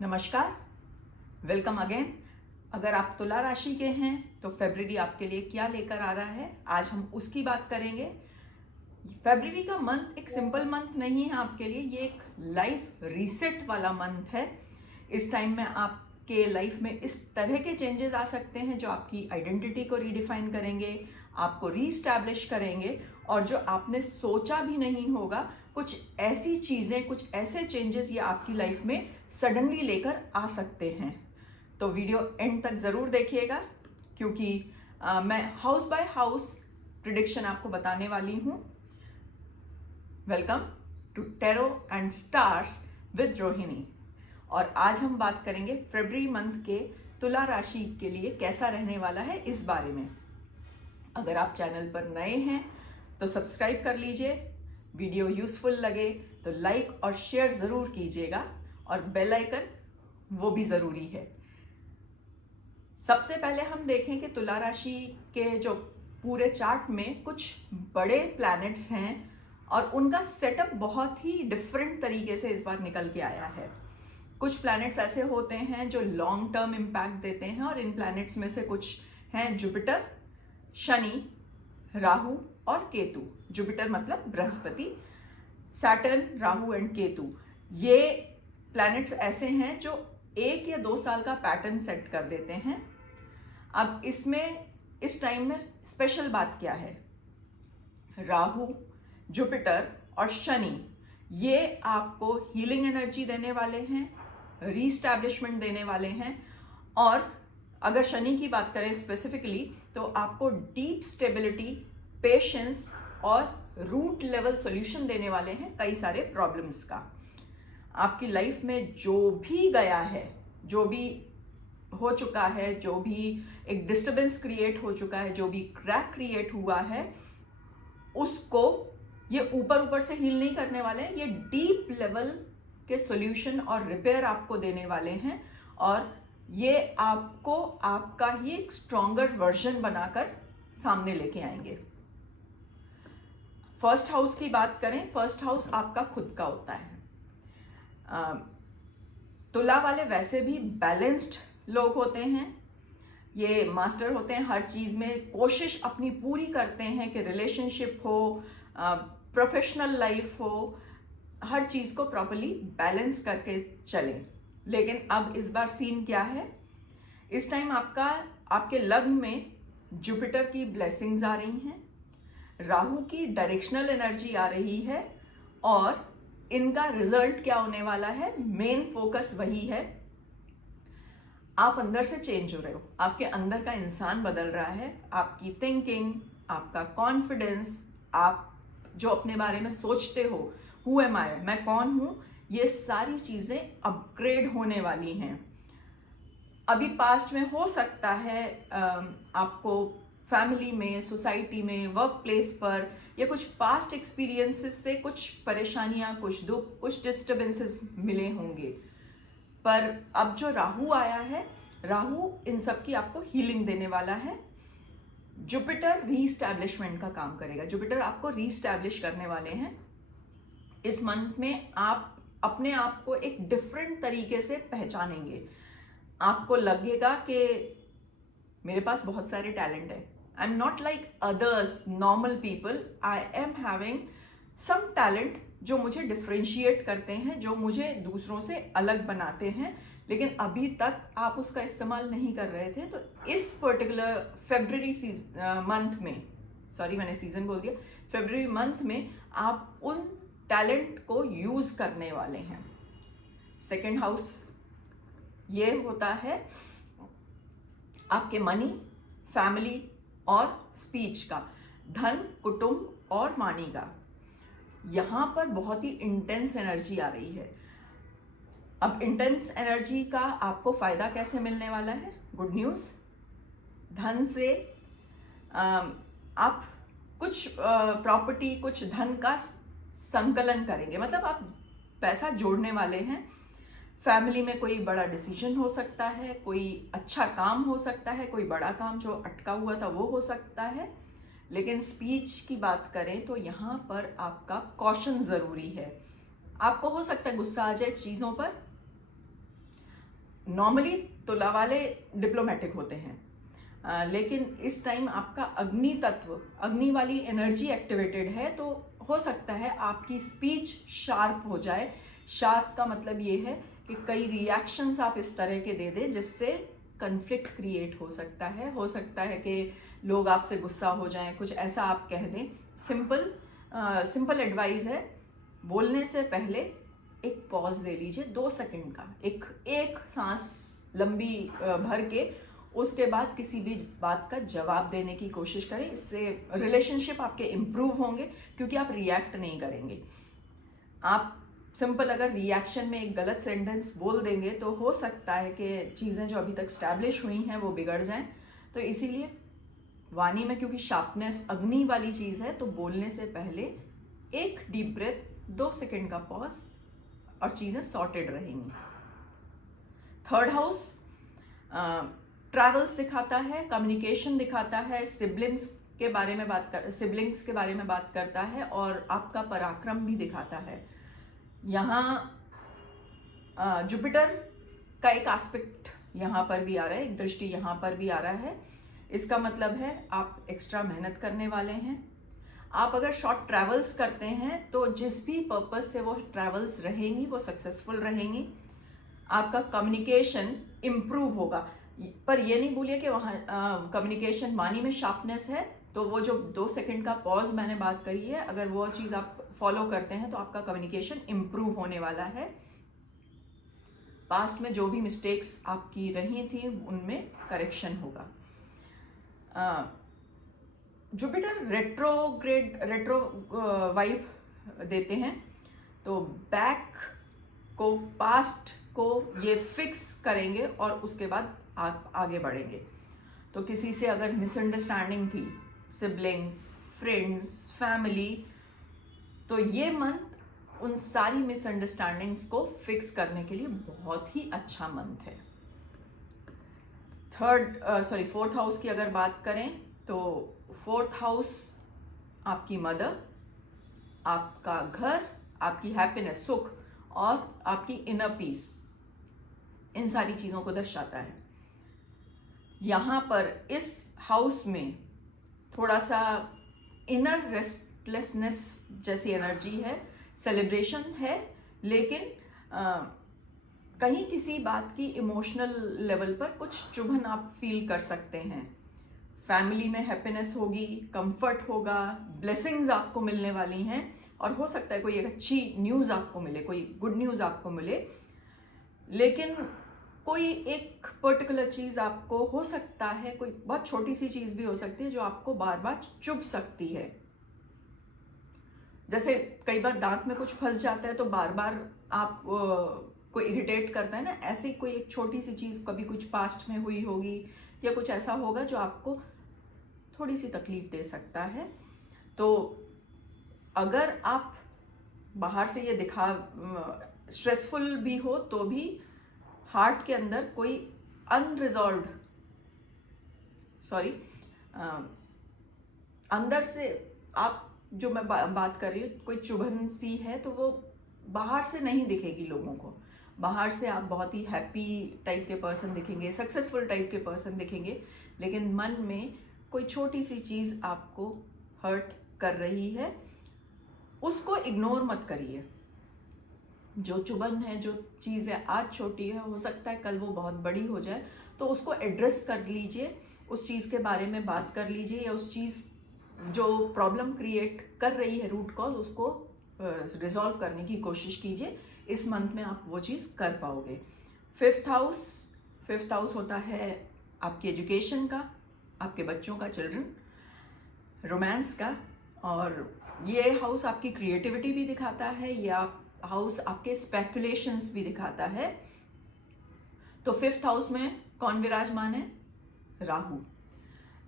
नमस्कार, welcome again. अगर आप तुला राशि के हैं तो फरवरी आपके लिए क्या लेकर आ रहा है, आज हम उसकी बात करेंगे। फरवरी का मंथ एक सिंपल मंथ नहीं है आपके लिए, ये एक लाइफ रीसेट वाला मंथ है। इस टाइम में आपके लाइफ में इस तरह के चेंजेस आ सकते हैं जो आपकी आइडेंटिटी को रीडिफाइन करेंगे, आपको रीस्टैब्लिश करेंगे, और जो आपने सोचा भी नहीं होगा कुछ ऐसी चीजें, कुछ ऐसे चेंजेस ये आपकी लाइफ में सडनली लेकर आ सकते हैं। तो वीडियो एंड तक जरूर देखिएगा, क्योंकि मैं हाउस बाय हाउस प्रिडिक्शन आपको बताने वाली हूं। Welcome to tarot and stars with Rohini. और आज हम बात करेंगे फरवरी मंथ के तुला राशि के लिए कैसा रहने वाला है इस बारे में। अगर आप चैनल पर नए हैं तो सब्सक्राइब कर लीजिए, वीडियो यूजफुल लगे तो लाइक और शेयर जरूर कीजिएगा, और बेल आइकन वो भी जरूरी है। सबसे पहले हम देखें कि तुला राशि के जो पूरे चार्ट में कुछ बड़े प्लैनेट्स हैं और उनका सेटअप बहुत ही डिफरेंट तरीके से इस बार निकल के आया है। कुछ प्लैनेट्स ऐसे होते हैं जो लॉन्ग टर्म इंपैक्ट देते हैं, और इन प्लैनेट्स में से कुछ हैं जुपिटर, शनि, राहु और केतु। जुपिटर मतलब बृहस्पति, सैटर्न, राहु एंड केतु। ये प्लैनेट्स ऐसे हैं जो 1 या 2 साल का पैटर्न सेट कर देते हैं। अब इसमें इस टाइम में स्पेशल बात क्या है, राहु, जुपिटर और शनि ये आपको हीलिंग एनर्जी देने वाले हैं, रीस्टैब्लिशमेंट देने वाले हैं। और अगर शनि की बात करें स्पेसिफिकली तो आपको डीप स्टेबिलिटी, पेशेंस और रूट लेवल सॉल्यूशन देने वाले हैं कई सारे प्रॉब्लम्स का। आपकी लाइफ में जो भी गया है, जो भी हो चुका है, जो भी एक डिस्टर्बेंस क्रिएट हो चुका है, जो भी क्रैक क्रिएट हुआ है, उसको ये ऊपर ऊपर से हील नहीं करने वाले हैं, ये डीप लेवल के सॉल्यूशन और रिपेयर आपको देने वाले हैं। और ये आपको आपका ही एक स्ट्रॉन्गर वर्जन बनाकर सामने लेके आएंगे। फर्स्ट हाउस की बात करें, फर्स्ट हाउस आपका खुद का होता है। तुला वाले वैसे भी बैलेंस्ड लोग होते हैं, ये मास्टर होते हैं हर चीज में, कोशिश अपनी पूरी करते हैं कि रिलेशनशिप हो, प्रोफेशनल लाइफ हो, हर चीज को प्रॉपर्ली बैलेंस करके चलें। लेकिन अब इस बार सीन क्या है, इस टाइम आपके लग्न में जुपिटर की ब्लेसिंग्स आ रही हैं, राहु की डायरेक्शनल एनर्जी आ रही है, और इनका रिजल्ट क्या होने वाला है, मेन फोकस वही है, आप अंदर से चेंज हो रहे हो, आपके अंदर का इंसान बदल रहा है, आपकी थिंकिंग, आपका कॉन्फिडेंस, आप जो अपने बारे में सोचते हो, हु एम आई, मैं कौन हूं, ये सारी चीजें अपग्रेड होने वाली हैं। अभी पास्ट में हो सकता है आपको फैमिली में, सोसाइटी में, वर्क प्लेस पर, या कुछ पास्ट एक्सपीरियंसेस से कुछ परेशानियां, कुछ दुख, कुछ डिस्टर्बेंसेस मिले होंगे। पर अब जो राहु आया है, राहु इन सब की आपको हीलिंग देने वाला है। जुपिटर रीस्टैब्लिशमेंट का काम करेगा, जुपिटर आपको रीस्टैब्लिश करने वाले हैं। इस मंथ में आप अपने आप को एक डिफरेंट तरीके से पहचानेंगे। आपको लगेगा कि मेरे पास बहुत सारे टैलेंट है, I am not like others normal people, I am having some talent जो मुझे डिफ्रेंशिएट करते हैं, जो मुझे दूसरों से अलग बनाते हैं, लेकिन अभी तक आप उसका इस्तेमाल नहीं कर रहे थे। तो इस पर्टिकुलर फरवरी मंथ में, सॉरी मैंने सीजन बोल दिया, फरवरी मंथ में आप उन टैलेंट को यूज करने वाले हैं। सेकेंड हाउस ये होता है आपके मनी, फैमिली और स्पीच का, धन, कुटुंब और वाणी का। यहां पर बहुत ही इंटेंस एनर्जी आ रही है। अब इंटेंस एनर्जी का आपको फायदा कैसे मिलने वाला है, गुड न्यूज, धन से आप कुछ प्रॉपर्टी, कुछ धन का संकलन करेंगे, मतलब आप पैसा जोड़ने वाले हैं। फैमिली में कोई बड़ा डिसीजन हो सकता है, कोई अच्छा काम हो सकता है, कोई बड़ा काम जो अटका हुआ था वो हो सकता है। लेकिन स्पीच की बात करें तो यहाँ पर आपका कॉशन जरूरी है। आपको हो सकता है गुस्सा आ जाए चीजों पर, नॉर्मली तुला वाले डिप्लोमेटिक होते हैं, लेकिन इस टाइम आपका अग्नि तत्व, अग्नि वाली एनर्जी एक्टिवेटेड है, तो हो सकता है आपकी स्पीच शार्प हो जाए। शार्प का मतलब ये है कि कई रिएक्शंस आप इस तरह के दे दें जिससे कन्फ्लिक्ट क्रिएट हो सकता है कि लोग आपसे गुस्सा हो जाएं, कुछ ऐसा आप कह दें। सिंपल एडवाइस है, बोलने से पहले एक पॉज ले लीजिए 2 सेकंड का, एक सांस लंबी भर के उसके बाद किसी भी बात का जवाब देने की कोशिश करें। इससे रिलेशनशिप आपके इम्प्रूव होंगे, क्योंकि आप रिएक्ट नहीं करेंगे। आप सिंपल अगर रिएक्शन में एक गलत सेंटेंस बोल देंगे तो हो सकता है कि चीज़ें जो अभी तक स्टैब्लिश हुई हैं वो बिगड़ जाएं। तो इसीलिए वाणी में, क्योंकि शार्पनेस अग्नि वाली चीज़ है, तो बोलने से पहले एक डीप ब्रेथ, 2 सेकंड का पॉज, और चीज़ें सॉर्टेड रहेंगी। थर्ड हाउस ट्रैवल्स दिखाता है, कम्युनिकेशन दिखाता है, सिबलिंग्स के बारे में बात करता है, और आपका पराक्रम भी दिखाता है। यहाँ जुपिटर का एक एस्पेक्ट यहाँ पर भी आ रहा है, एक दृष्टि यहाँ पर भी आ रहा है। इसका मतलब है आप एक्स्ट्रा मेहनत करने वाले हैं। आप अगर शॉर्ट ट्रैवल्स करते हैं तो जिस भी पर्पस से वो ट्रैवल्स रहेंगी वो सक्सेसफुल रहेंगी। आपका कम्युनिकेशन इम्प्रूव होगा, पर ये नहीं भूलिए कि वहाँ कम्युनिकेशन वाणी में शार्पनेस है, तो वो जो 2 सेकंड का पॉज मैंने बात कही है, अगर वो चीज़ आप फॉलो करते हैं तो आपका कम्युनिकेशन इम्प्रूव होने वाला है। पास्ट में जो भी मिस्टेक्स आपकी रही थी उनमें करेक्शन होगा। जुपिटर रेट्रो वाइब देते हैं, तो बैक को, पास्ट को ये फिक्स करेंगे और उसके बाद आप आगे बढ़ेंगे। तो किसी से अगर मिसअंडरस्टैंडिंग थी, सिबलिंग्स, फ्रेंड्स, फैमिली, तो ये मंथ उन सारी मिसअंडरस्टैंडिंग्स को फिक्स करने के लिए बहुत ही अच्छा मंथ है। फोर्थ हाउस की अगर बात करें तो फोर्थ हाउस आपकी मदर, आपका घर, आपकी हैप्पीनेस, सुख, और आपकी इनर पीस, इन सारी चीजों को दर्शाता है। यहां पर इस हाउस में थोड़ा सा इनर रेस्टलेसनेस जैसी एनर्जी है, सेलिब्रेशन है, लेकिन कहीं किसी बात की इमोशनल लेवल पर कुछ चुभन आप फील कर सकते हैं। फैमिली में हैप्पीनेस होगी, कंफर्ट होगा, ब्लेसिंग्स आपको मिलने वाली हैं, और हो सकता है कोई एक अच्छी न्यूज़ आपको मिले, कोई गुड न्यूज़ आपको मिले। लेकिन कोई एक पर्टिकुलर चीज़ आपको, हो सकता है कोई बहुत छोटी सी चीज़ भी हो सकती है जो आपको बार बार चुभ सकती है। जैसे कई बार दांत में कुछ फंस जाता है तो बार बार आप को इरिटेट करता है ना, ऐसी कोई एक छोटी सी चीज़ कभी कुछ पास्ट में हुई होगी या कुछ ऐसा होगा जो आपको थोड़ी सी तकलीफ दे सकता है। तो अगर आप बाहर से ये स्ट्रेसफुल भी हो तो भी हार्ट के अंदर कोई अंदर से आप, जो मैं बात कर रही हूँ, कोई चुभन सी है, तो वो बाहर से नहीं दिखेगी लोगों को। बाहर से आप बहुत ही हैप्पी टाइप के पर्सन दिखेंगे, सक्सेसफुल टाइप के पर्सन दिखेंगे, लेकिन मन में कोई छोटी सी चीज़ आपको हर्ट कर रही है, उसको इग्नोर मत करिए। जो चुभन है, जो चीज़ है आज छोटी है, हो सकता है कल वो बहुत बड़ी हो जाए, तो उसको एड्रेस कर लीजिए, उस चीज़ के बारे में बात कर लीजिए, या उस चीज़ जो प्रॉब्लम क्रिएट कर रही है, रूट कॉज, उसको रिजॉल्व करने की कोशिश कीजिए। इस मंथ में आप वो चीज़ कर पाओगे। फिफ्थ हाउस होता है आपकी एजुकेशन का, आपके बच्चों का, चिल्ड्रन, रोमांस का, और ये हाउस आपकी क्रिएटिविटी भी दिखाता है, या हाउस आपके स्पेकुलेशंस भी दिखाता है। तो फिफ्थ हाउस में कौन विराजमान है? राहु।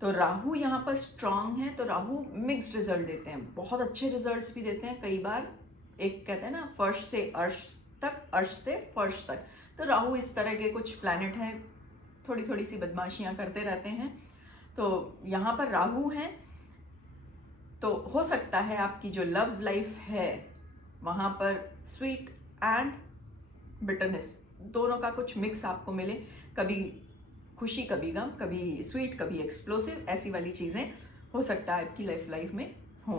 तो राहु यहाँ पर स्ट्रांग है, तो राहु मिक्स्ड रिजल्ट देते हैं, बहुत अच्छे रिजल्ट्स भी देते हैं। कई बार एक कहते हैं ना, फर्श से अर्श तक, अर्श से फर्श तक, तो राहु इस तरह के कुछ प्लैनेट हैं, थोड़ी थोड़ी सी बदमाशियां करते रहते हैं। तो यहाँ पर राहु हैं, तो हो सकता है आपकी जो लव लाइफ है वहाँ पर स्वीट एंड बिटरनेस दोनों का कुछ मिक्स आपको मिले, कभी खुशी कभी गम, कभी स्वीट कभी एक्सप्लोसिव, ऐसी वाली चीज़ें हो सकता है आपकी लाइफ में हो।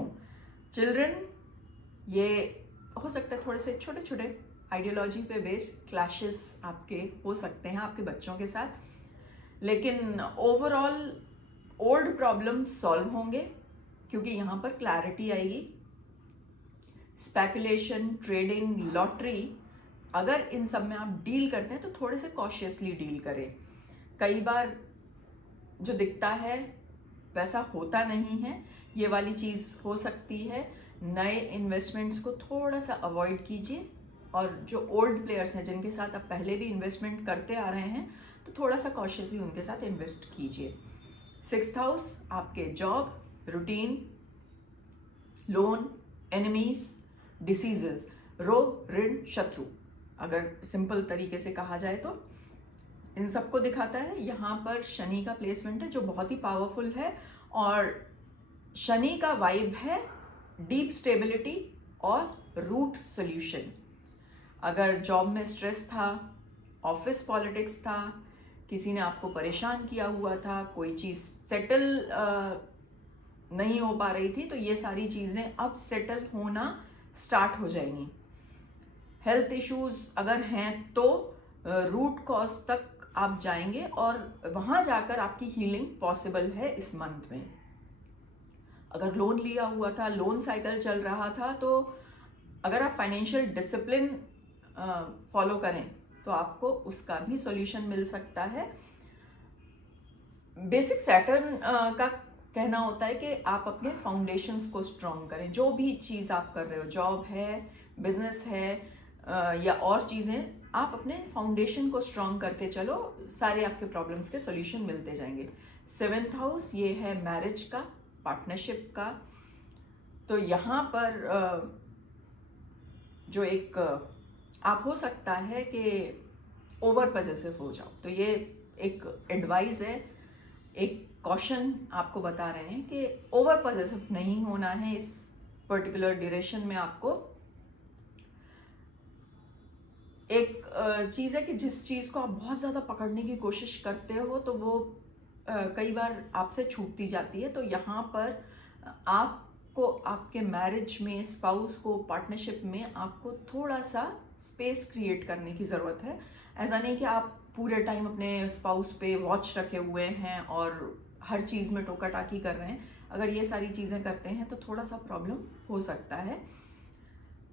चिल्ड्रन, ये हो सकता है थोड़े से छोटे छोटे आइडियोलॉजी पे बेस्ड क्लैशेस आपके हो सकते हैं आपके बच्चों के साथ, लेकिन ओवरऑल ओल्ड प्रॉब्लम सॉल्व होंगे क्योंकि यहाँ पर क्लैरिटी आएगी। स्पेकुलेशन, ट्रेडिंग, लॉटरी, अगर इन सब में आप डील करते हैं तो थोड़े से कॉशियसली डील करें। कई बार जो दिखता है वैसा होता नहीं है, ये वाली चीज़ हो सकती है। नए इन्वेस्टमेंट्स को थोड़ा सा अवॉइड कीजिए, और जो ओल्ड प्लेयर्स हैं जिनके साथ आप पहले भी इन्वेस्टमेंट करते आ रहे हैं तो थोड़ा सा कॉशियसली उनके साथ इन्वेस्ट कीजिए। 6th हाउस आपके job, routine, loan, enemies, diseases, रोग, ऋण, शत्रु, अगर सिंपल तरीके से कहा जाए तो इन सबको दिखाता है। यहाँ पर शनि का प्लेसमेंट है जो बहुत ही पावरफुल है, और शनि का वाइब है डीप स्टेबिलिटी और रूट सोल्यूशन। अगर जॉब में स्ट्रेस था, ऑफिस पॉलिटिक्स था, किसी ने आपको परेशान किया हुआ था, कोई चीज़ सेटल नहीं हो पा रही थी, तो ये सारी चीज़ें अब सेटल होना स्टार्ट हो जाएंगी। हेल्थ इश्यूज अगर हैं तो रूट कॉज तक आप जाएंगे और वहां जाकर आपकी हीलिंग पॉसिबल है इस मंथ में। अगर लोन लिया हुआ था, लोन साइकिल चल रहा था, तो अगर आप फाइनेंशियल डिसिप्लिन फॉलो करें तो आपको उसका भी सॉल्यूशन मिल सकता है। बेसिक सैटर्न का कहना होता है कि आप अपने फाउंडेशंस को स्ट्रॉन्ग करें। जो भी चीज़ आप कर रहे हो, जॉब है, बिजनेस है, या और चीज़ें, आप अपने फाउंडेशन को स्ट्रॉन्ग करके चलो, सारे आपके प्रॉब्लम्स के सॉल्यूशन मिलते जाएंगे। 7th हाउस ये है मैरिज का, पार्टनरशिप का। तो यहाँ पर जो एक आप हो सकता है कि ओवर पॉसेसिव हो जाओ, तो ये एक एडवाइस है, एक कॉशन आपको बता रहे हैं कि ओवर पॉसेसिव नहीं होना है इस पर्टिकुलर ड्यूरेशन में। आपको एक चीज़ है कि जिस चीज़ को आप बहुत ज़्यादा पकड़ने की कोशिश करते हो तो वो कई बार आपसे छूटती जाती है। तो यहाँ पर आपको आपके मैरिज में, स्पाउस को, पार्टनरशिप में आपको थोड़ा सा स्पेस क्रिएट करने की ज़रूरत है। ऐसा नहीं कि आप पूरे टाइम अपने स्पाउस पे वॉच रखे हुए हैं और हर चीज़ में टोका टाकी कर रहे हैं। अगर ये सारी चीज़ें करते हैं तो थोड़ा सा प्रॉब्लम हो सकता है।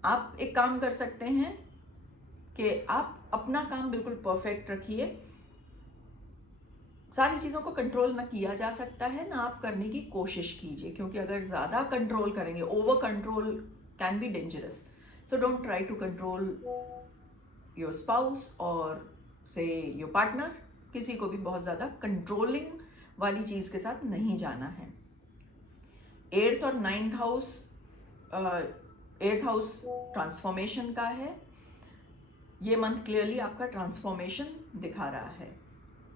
आप एक काम कर सकते हैं कि आप अपना काम बिल्कुल परफेक्ट रखिए। सारी चीज़ों को कंट्रोल ना किया जा सकता है, ना आप करने की कोशिश कीजिए, क्योंकि अगर ज़्यादा कंट्रोल करेंगे, over control can be dangerous. So don't try to control your spouse और से योर पार्टनर। किसी को भी बहुत ज़्यादा कंट्रोलिंग वाली चीज़ के साथ नहीं जाना है। 8th और 9th house, 8th house transformation का है। ये मंथ क्लियरली आपका ट्रांसफॉर्मेशन दिखा रहा है।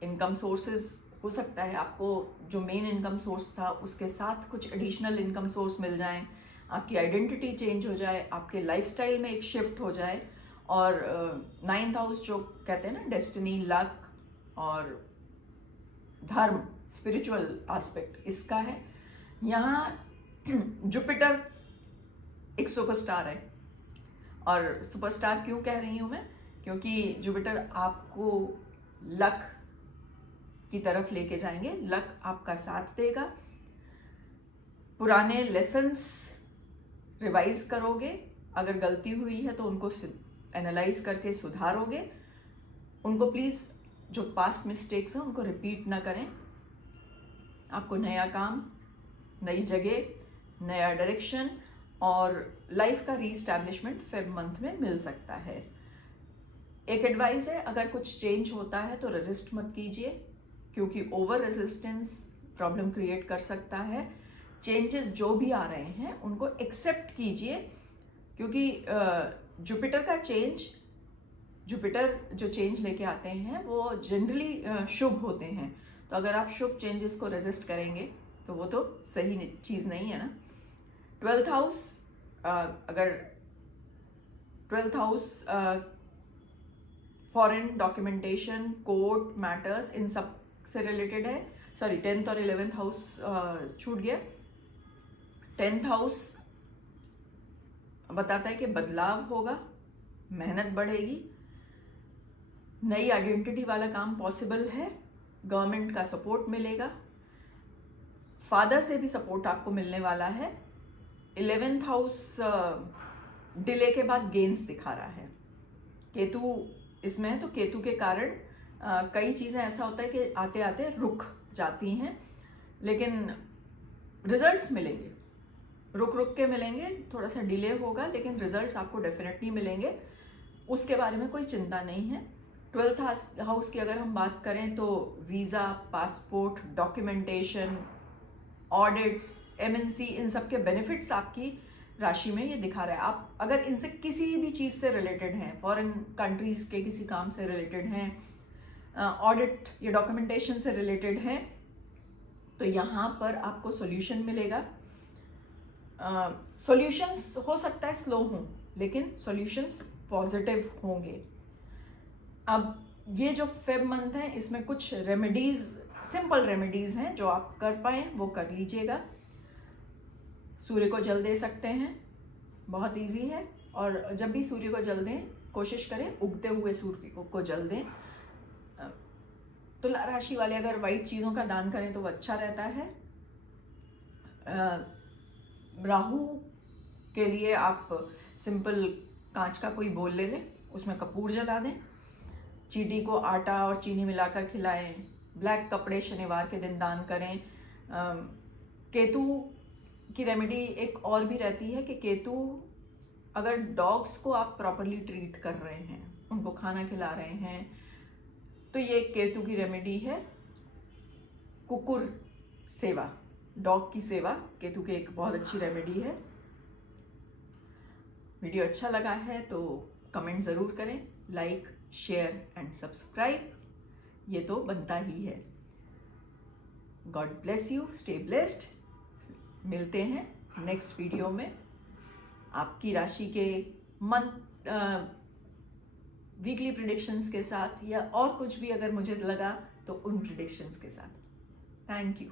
इनकम सोर्सेज हो सकता है आपको जो मेन इनकम सोर्स था उसके साथ कुछ एडिशनल इनकम सोर्स मिल जाएं, आपकी आइडेंटिटी चेंज हो जाए, आपके लाइफस्टाइल में एक शिफ्ट हो जाए। और 9th हाउस जो कहते हैं ना, डेस्टिनी, लक और धर्म, स्पिरिचुअल एस्पेक्ट इसका है। यहाँ जुपिटर एक सुपरस्टार है, और सुपरस्टार क्यों कह रही हूँ मैं, क्योंकि जुपिटर आपको लक की तरफ लेके जाएंगे, लक आपका साथ देगा। पुराने लेसन्स रिवाइज करोगे, अगर गलती हुई है तो उनको एनालाइज करके सुधारोगे। उनको प्लीज़, जो पास्ट मिस्टेक्स हैं उनको रिपीट ना करें। आपको नया काम, नई जगह, नया डायरेक्शन और लाइफ का रीस्टैब्लिशमेंट फेब मंथ में मिल सकता है। एक एडवाइस है, अगर कुछ चेंज होता है तो रेजिस्ट मत कीजिए, क्योंकि ओवर रेजिस्टेंस प्रॉब्लम क्रिएट कर सकता है। चेंजेस जो भी आ रहे हैं उनको एक्सेप्ट कीजिए, क्योंकि जुपिटर का चेंज, जुपिटर जो चेंज लेके आते हैं वो जनरली शुभ होते हैं। तो अगर आप शुभ चेंजेस को रेजिस्ट करेंगे तो वो तो सही चीज़ नहीं है ना। 12th हाउस, अगर 12th house foreign documentation, court matters, इन सब से रिलेटेड है। सॉरी, 10th और 11th हाउस छूट गया। 10th हाउस बताता है कि बदलाव होगा, मेहनत बढ़ेगी, नई आइडेंटिटी वाला काम पॉसिबल है, गवर्नमेंट का सपोर्ट मिलेगा, फादर से भी सपोर्ट आपको मिलने वाला है। 11th हाउस डिले के बाद गेन्स दिखा रहा है। केतु इसमें है, तो केतु के कारण कई चीज़ें ऐसा होता है कि आते आते रुक जाती हैं, लेकिन रिजल्ट्स मिलेंगे, रुक रुक के मिलेंगे, थोड़ा सा डिले होगा, लेकिन रिजल्ट्स आपको डेफिनेटली मिलेंगे, उसके बारे में कोई चिंता नहीं है। 12th हाउस की अगर हम बात करें तो visa, passport, documentation, audits, MNC, इन सब के बेनिफिट्स आपकी राशि में ये दिखा रहा है। आप अगर इनसे किसी भी चीज़ से रिलेटेड हैं, फॉरेन कंट्रीज के किसी काम से रिलेटेड हैं, ऑडिट या डॉक्यूमेंटेशन से रिलेटेड हैं, तो यहाँ पर आपको सॉल्यूशन मिलेगा। सॉल्यूशंस हो सकता है स्लो हों, लेकिन सॉल्यूशंस पॉजिटिव होंगे। अब ये जो फेब मंथ है, इसमें कुछ रेमेडीज, सिंपल रेमेडीज हैं जो आप कर पाए वो कर लीजिएगा। सूर्य को जल दे सकते हैं, बहुत इजी है, और जब भी सूर्य को जल दें कोशिश करें उगते हुए सूर्य को जल दें। तुला राशि वाले अगर वाइट चीज़ों का दान करें तो वो अच्छा रहता है। राहु के लिए आप सिंपल कांच का कोई बोल ले लें, उसमें कपूर जला दें, चींटी को आटा और चीनी मिलाकर खिलाएं, ब्लैक कपड़े शनिवार के दिन दान करें। केतु की रेमेडी एक और भी रहती है कि केतु, अगर डॉग्स को आप प्रॉपरली ट्रीट कर रहे हैं, उनको खाना खिला रहे हैं, तो ये केतु की रेमेडी है। कुकुर सेवा, डॉग की सेवा केतु की एक बहुत अच्छी रेमेडी है। वीडियो अच्छा लगा है तो कमेंट ज़रूर करें, लाइक, शेयर एंड सब्सक्राइब, ये तो बनता ही है। God bless you, stay blessed. मिलते हैं नेक्स्ट वीडियो में आपकी राशि के मंथ वीकली प्रिडिक्शंस के साथ, या और कुछ भी अगर मुझे लगा तो उन प्रिडिक्शंस के साथ। Thank you.